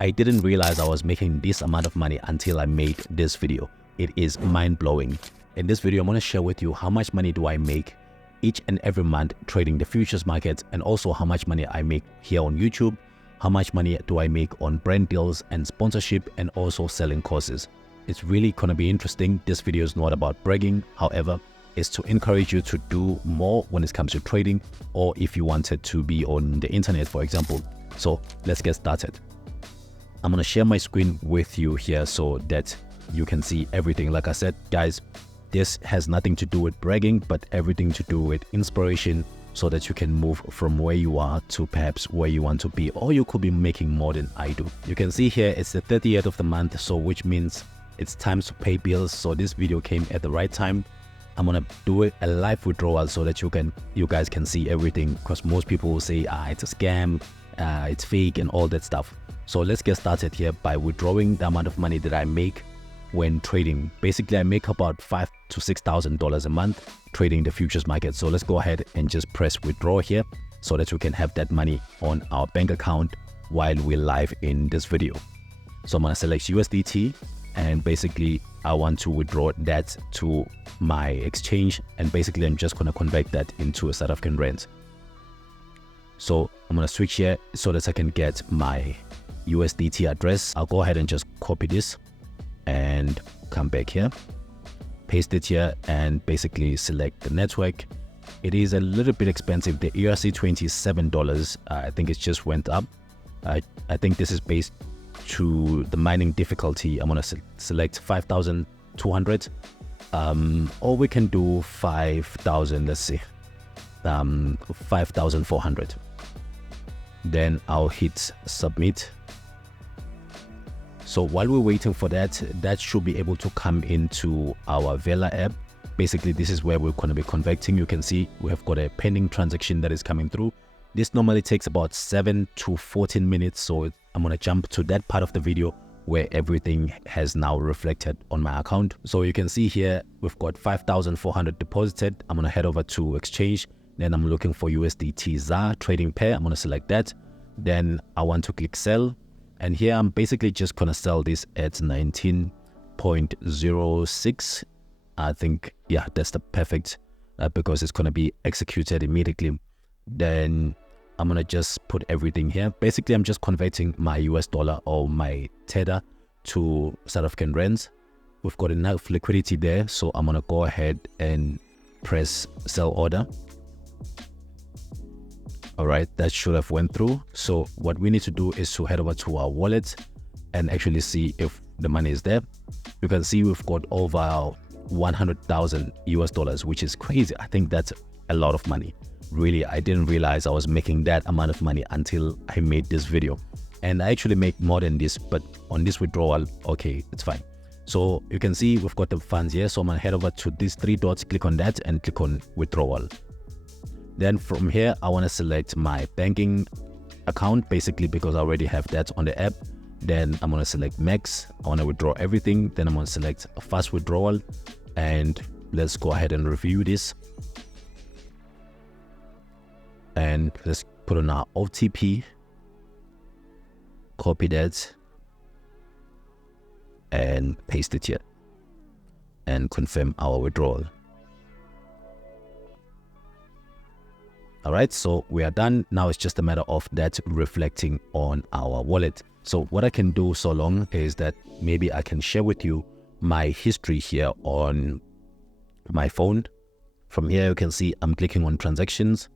I didn't realize I was making this amount of money until I made this video. It is mind-blowing. In this video, I'm going to share with you how much money do I make each and every month trading the futures market, and also how much money I make here on YouTube, how much money do I make on brand deals and sponsorship, and also selling courses. It's really going to be interesting. This video is not about bragging, however, it's to encourage you to do more when it comes to trading, or if you wanted to be on the internet, for example. So let's get started. I'm going to share my screen with you here so that you can see everything. Like I said, guys, this has nothing to do with bragging, but everything to do with inspiration, so that you can move from where you are to perhaps where you want to be, or you could be making more than I do. You can see here it's the 30th of the month, so which means it's time to pay bills. So this video came at the right time. I'm gonna do a live withdrawal so that you guys can see everything, because most people will say it's a scam, it's fake and all that stuff. So let's get started here by withdrawing the amount of money that I make when trading. Basically, I make about $5,000 to $6,000 a month trading the futures market. So let's go ahead and just press withdraw here so that we can have that money on our bank account while we're live in this video. So I'm gonna select USDT, and basically I want to withdraw that to my exchange, and basically I'm just gonna convert that into a South African rand. So I'm gonna switch here so that I can get my USDT address. I'll go ahead and just copy this and come back here, paste it here, and basically select the network. It is a little bit expensive. The ERC20 is $7. I think it just went up. I think this is based to the mining difficulty. I'm gonna select 5,200, or we can do 5,000. Let's see, 5,400. Then I'll hit submit. So while we're waiting for that, that should be able to come into our Vela app. Basically, this is where we're going to be converting. You can see we have got a pending transaction that is coming through. This normally takes about 7 to 14 minutes. So I'm going to jump to that part of the video where everything has now reflected on my account. So you can see here, we've got 5,400 deposited. I'm going to head over to exchange. Then I'm looking for USDT ZAR trading pair. I'm going to select that. Then I want to click sell. And here I'm basically just going to sell this at 19.06. I think, yeah, that's the perfect, because it's going to be executed immediately. Then I'm going to just put everything here. Basically, I'm just converting my US dollar or my Tether to South African rands. We've got enough liquidity there. So I'm going to go ahead and press sell order. All right, that should have went through. So what we need to do is to head over to our wallet and actually see if the money is there. You can see we've got over 100,000 US dollars, which is crazy. I think that's a lot of money. Really, I didn't realize I was making that amount of money until I made this video. And I actually make more than this, but on this withdrawal, okay, it's fine. So you can see we've got the funds here. So I'm gonna head over to these three dots, click on that and click on withdrawal. Then from here, I want to select my banking account, basically because I already have that on the app. Then I'm going to select max. I want to withdraw everything. Then I'm going to select a fast withdrawal, and let's go ahead and review this. And let's put on our OTP, copy that, and paste it here, and confirm our withdrawal. All right, so we are done. Now it's just a matter of that reflecting on our wallet. So what I can do so long is that maybe I can share with you my history here on my phone. From here, you can see I'm clicking on transactions,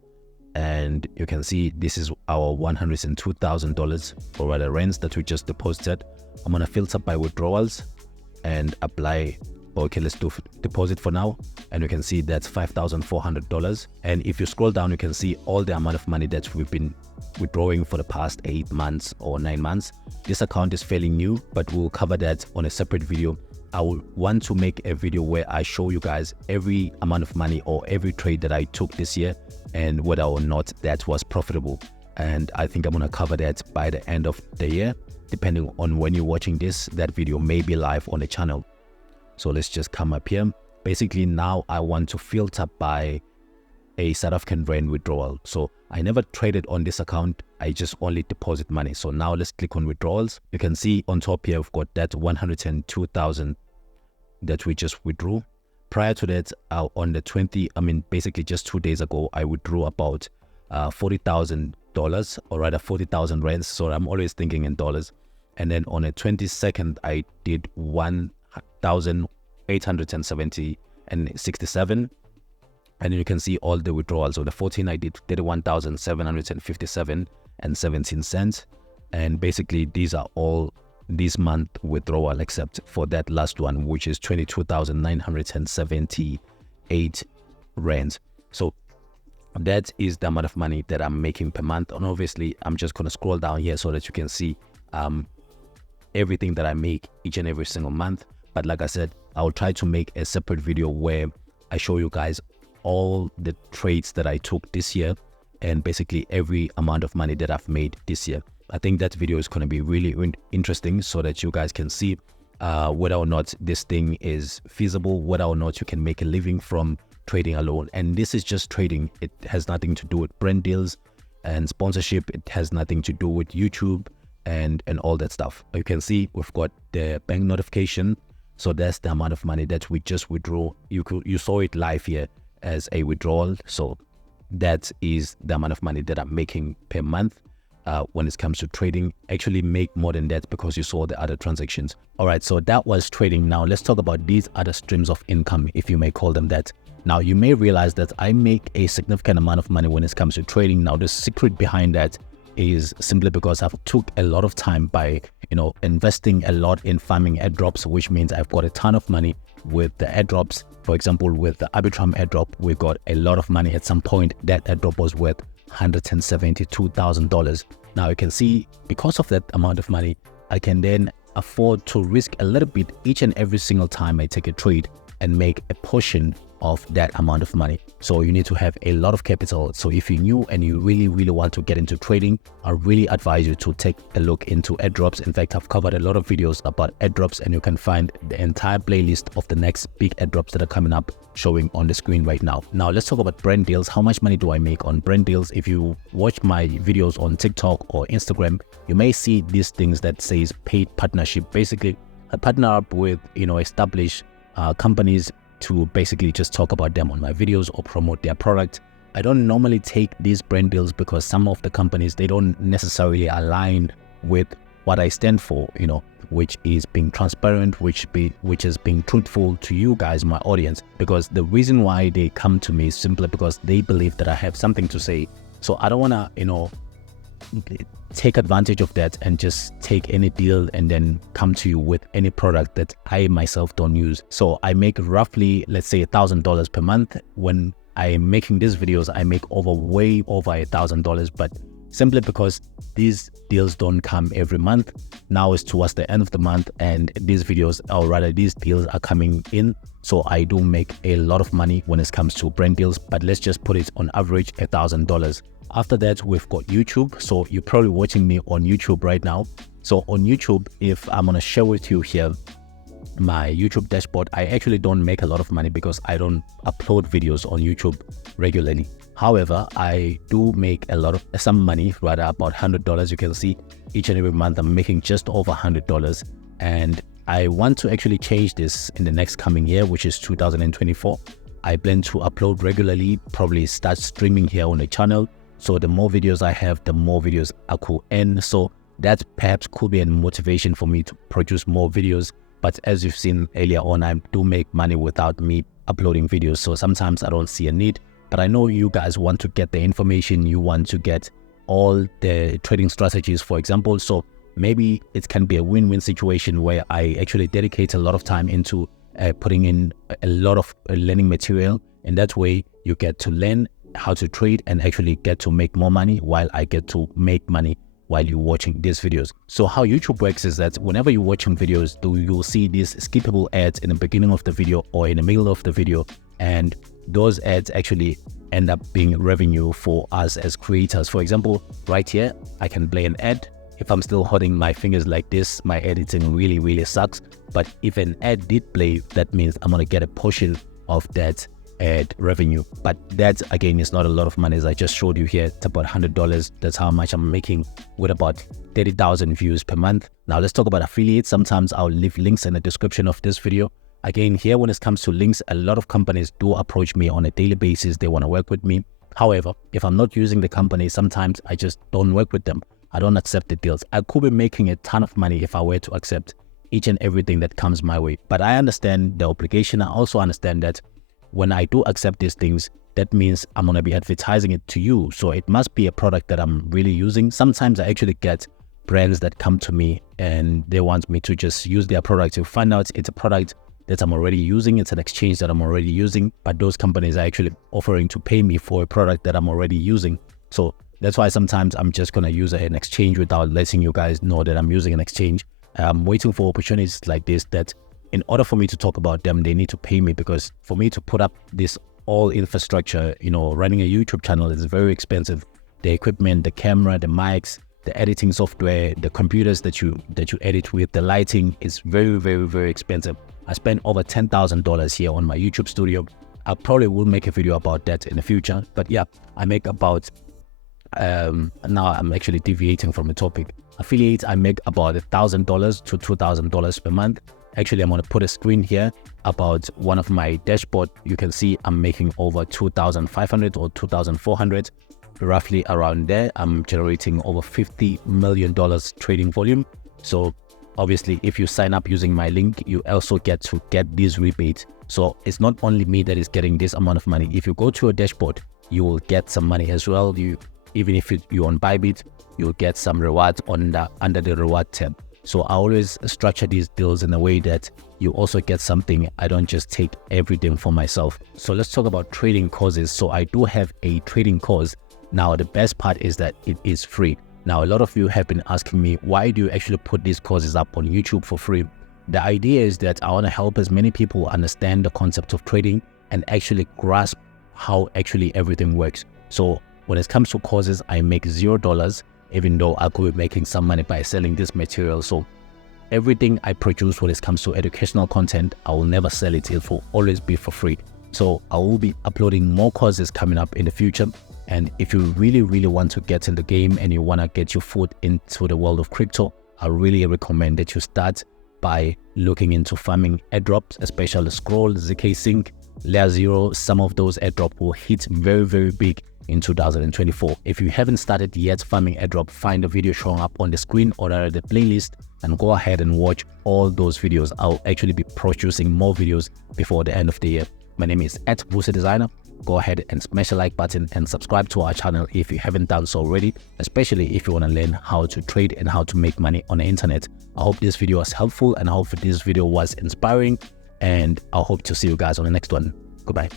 and you can see this is our $102,000 or rather rands that we just deposited. I'm gonna filter by withdrawals and apply. Okay, let's do deposit for now, and you can see that's $5,400. And if you scroll down, you can see all the amount of money that we've been withdrawing for the past 8 months or 9 months. This account is fairly new, but we'll cover that on a separate video. I will want to make a video where I show you guys every amount of money or every trade that I took this year and whether or not that was profitable. And I think I'm going to cover that by the end of the year. Depending on when you're watching this, that video may be live on the channel. So let's just come up here. Basically now I want to filter by a South African rand withdrawal. So I never traded on this account. I just only deposit money. So now let's click on withdrawals. You can see on top here, we've got that 102,000 that we just withdrew. Prior to that, basically just 2 days ago, I withdrew about $40,000, or rather 40,000 rands. So I'm always thinking in dollars. And then on the 22nd, I did 1,870.67. And you can see all the withdrawals. So the 14 I did 31,757.17. And basically these are all this month withdrawal, except for that last one, which is 22,978 rands. So that is the amount of money that I'm making per month. And obviously I'm just going to scroll down here so that you can see everything that I make each and every single month. But like I said, I'll try to make a separate video where I show you guys all the trades that I took this year and basically every amount of money that I've made this year. I think that video is going to be really interesting so that you guys can see whether or not this thing is feasible, whether or not you can make a living from trading alone. And this is just trading. It has nothing to do with brand deals and sponsorship. It has nothing to do with YouTube and all that stuff. You can see we've got the bank notification. So that's the amount of money that we just withdrew. You saw it live here as a withdrawal. So that is the amount of money that I'm making per month. When it comes to trading, actually make more than that because you saw the other transactions. All right, so that was trading. Now let's talk about these other streams of income, if you may call them that. Now you may realize that I make a significant amount of money when it comes to trading. Now the secret behind that is simply because I've took a lot of time by investing a lot in farming airdrops, which means I've got a ton of money with the airdrops. For example, with the Arbitrum airdrop, we got a lot of money. At some point that airdrop was worth $172,000. Now you can see because of that amount of money, I can then afford to risk a little bit each and every single time I take a trade and make a portion of that amount of money. So you need to have a lot of capital. So if you're new and you really want to get into trading, I really advise you to take a look into airdrops. In fact, I've covered a lot of videos about airdrops, and you can find the entire playlist of the next big airdrops that are coming up showing on the screen right now. Now let's talk about brand deals. How much money do I make on brand deals? If you watch my videos on TikTok or Instagram, you may see these things that says paid partnership. Basically, I partner up with established companies to basically just talk about them on my videos or promote their product. I don't normally take these brand deals because some of the companies, they don't necessarily align with what I stand for, which is being transparent, which is being truthful to you guys, my audience. Because the reason why they come to me is simply because they believe that I have something to say. So I don't want to, take advantage of that and just take any deal and then come to you with any product that I myself don't use. So I make roughly, let's say $1,000 per month. When I'm making these videos, I make way over $1,000, but simply because these deals don't come every month. Now it's towards the end of the month and these videos, or rather these deals are coming in. So I do make a lot of money when it comes to brand deals, but let's just put it on average $1,000. After that, we've got YouTube. So you're probably watching me on YouTube right now. So on YouTube, if I'm going to share with you here my YouTube dashboard, I actually don't make a lot of money because I don't upload videos on YouTube regularly. However, I do make some money, rather about $100. You can see each and every month I'm making just over $100. And I want to actually change this in the next coming year, which is 2024. I plan to upload regularly, probably start streaming here on the channel. So the more videos I have, the more videos I could earn. So that perhaps could be a motivation for me to produce more videos. But as you've seen earlier on, I do make money without me uploading videos. So sometimes I don't see a need. But I know you guys want to get the information. You want to get all the trading strategies, for example. So maybe it can be a win-win situation where I actually dedicate a lot of time into putting in a lot of learning material. And that way you get to learn how to trade and actually get to make more money while I get to make money while you're watching these videos. So how YouTube works is that whenever you're watching videos, you'll see these skippable ads in the beginning of the video or in the middle of the video, and those ads actually end up being revenue for us as creators. For example, right here, I can play an ad. If I'm still holding my fingers like this, my editing really sucks. But if an ad did play, that means I'm gonna get a portion of that ad revenue. But that again is not a lot of money. As I just showed you here, it's about $100. That's how much I'm making with about 30,000 views per month. Now let's talk about affiliates. Sometimes I'll leave links in the description of this video. Again, here when it comes to links, a lot of companies do approach me on a daily basis. They want to work with me. However, if I'm not using the company, sometimes I just don't work with them. I don't accept the deals. I could be making a ton of money if I were to accept each and everything that comes my way. But I understand the obligation. I also understand that when I do accept these things, that means I'm going to be advertising it to you. So it must be a product that I'm really using. Sometimes I actually get brands that come to me and they want me to just use their product to find out it's a product that I'm already using. It's an exchange that I'm already using, but those companies are actually offering to pay me for a product that I'm already using. So that's why sometimes I'm just going to use an exchange without letting you guys know that I'm using an exchange. I'm waiting for opportunities like this that in order for me to talk about them, they need to pay me, because for me to put up this all infrastructure, running a YouTube channel is very expensive. The equipment, the camera, the mics, the editing software, the computers that you edit with, the lighting is very, very, very expensive. I spent over $10,000 here on my YouTube studio. I probably will make a video about that in the future. But yeah, I make about, now I'm actually deviating from the topic. Affiliates, I make about $1,000 to $2,000 per month. Actually, I'm going to put a screen here about one of my dashboard. You can see I'm making over 2,500 or 2,400, roughly around there. I'm generating over $50 million trading volume. So obviously, if you sign up using my link, you also get to get these rebates. So it's not only me that is getting this amount of money. If you go to a dashboard, you will get some money as well. Even if you're on Bybit, you'll get some rewards under the reward tab. So I always structure these deals in a way that you also get something. I don't just take everything for myself. So let's talk about trading courses. So I do have a trading course. Now, the best part is that it is free. Now, a lot of you have been asking me, why do you actually put these courses up on YouTube for free? The idea is that I want to help as many people understand the concept of trading and actually grasp how actually everything works. So when it comes to courses, I make $0, even though I could be making some money by selling this material. So everything I produce when it comes to educational content, I will never sell it. It will always be for free. So I will be uploading more courses coming up in the future. And if you really, really want to get in the game and you want to get your foot into the world of crypto, I really recommend that you start by looking into farming airdrops, especially Scroll, ZK Sync, Layer 0. Some of those airdrops will hit very, very big in 2024. If you haven't started yet farming airdrop, find the video showing up on the screen or the playlist and go ahead and watch all those videos. I'll actually be producing more videos before the end of the year. My name is @VusiDesigner. Go ahead and smash the like button and subscribe to our channel if you haven't done so already, especially if you want to learn how to trade and how to make money on the internet. I hope this video was helpful and I hope this video was inspiring, and I hope to see you guys on the next one. Goodbye.